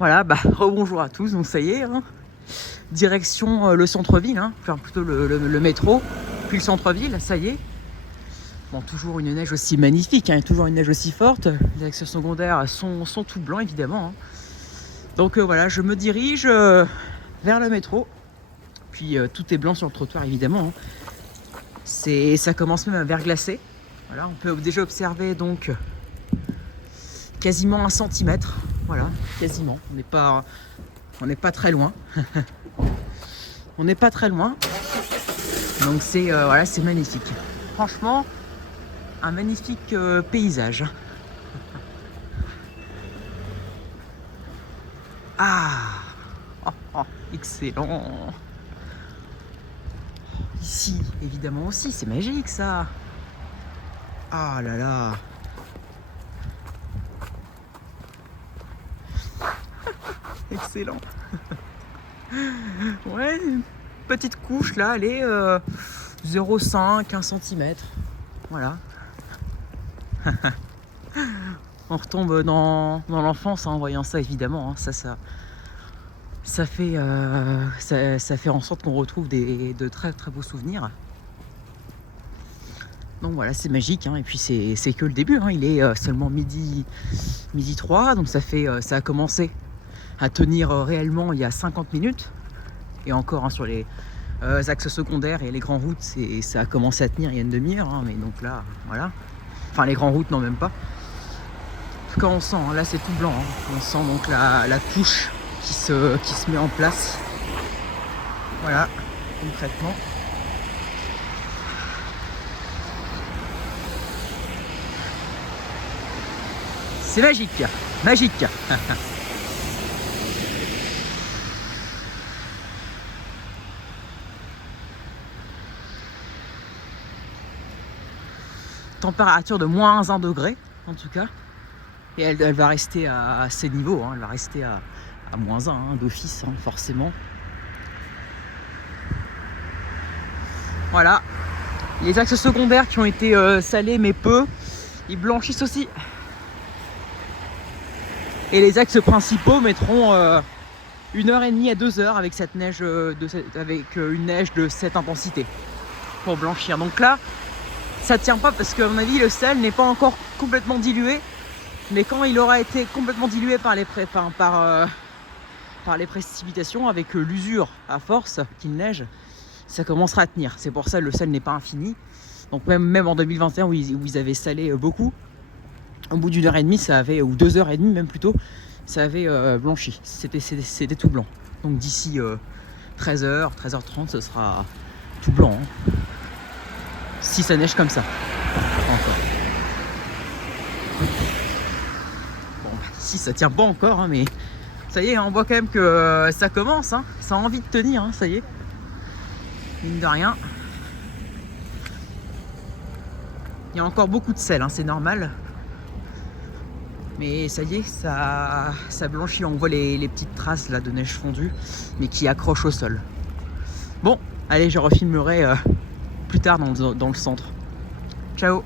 Voilà, rebonjour à tous, donc ça y est, hein. Direction le centre-ville, hein. Enfin plutôt le métro, puis le centre-ville, ça y est. Bon, toujours une neige aussi magnifique, hein, toujours une neige aussi forte. Les axes secondaires sont tout blancs, évidemment, hein. Donc voilà, je me dirige vers le métro. Puis tout est blanc sur le trottoir, évidemment, hein. Ça commence même à verglacer. Voilà, on peut déjà observer donc quasiment 1 centimètre. Voilà, quasiment. On n'est pas très loin. On n'est pas très loin. Donc voilà, c'est magnifique. Franchement, un magnifique paysage. Ah, excellent. Ici, évidemment aussi, c'est magique ça. Ah là là. Excellent. Ouais, une petite couche là, elle est 0,5, 1 cm. Voilà. On retombe dans l'enfance, hein, en voyant ça, évidemment, hein. Ça fait en sorte qu'on retrouve de très très beaux souvenirs. Donc voilà, c'est magique, hein. Et puis c'est que le début, hein. Il est seulement midi 3, donc ça a commencé à tenir réellement il y a 50 minutes. Et encore, hein, sur les axes secondaires et les grandes routes, ça a commencé à tenir il y a une demi-heure, hein. Mais donc là, voilà. Enfin, les grandes routes, non, même pas. En tout cas, on sent, hein, là c'est tout blanc, hein. On sent donc la couche qui se met en place. Voilà, concrètement. C'est magique, magique. Température de moins 1 degré, en tout cas. Et elle va rester à ces niveaux, hein. Elle va rester à moins 1, hein, d'office, hein, forcément. Voilà. Les axes secondaires qui ont été salés, mais peu, ils blanchissent aussi. Et les axes principaux mettront 1h30 à 2h avec cette neige avec une neige de cette intensité pour blanchir. Donc là, ça tient pas parce qu'à mon avis, le sel n'est pas encore complètement dilué. Mais quand il aura été complètement dilué par les précipitations, avec l'usure à force qu'il neige, ça commencera à tenir. C'est pour ça que le sel n'est pas infini. Donc même en 2021 où ils avaient salé beaucoup, au bout d'une heure et demie, ou 2h30 même plutôt, ça avait blanchi. C'était tout blanc. Donc d'ici 13h, 13h30, ce sera tout blanc, hein. Si ça neige comme ça. Encore. Bon, ici ça tient pas encore, hein, mais ça y est, on voit quand même que ça commence, hein. Ça a envie de tenir, hein, ça y est. Mine de rien. Il y a encore beaucoup de sel, hein, c'est normal. Mais ça y est, ça blanchit. On voit les petites traces là de neige fondue, mais qui accrochent au sol. Bon, allez, je refilmerai plus tard dans le centre. Ciao.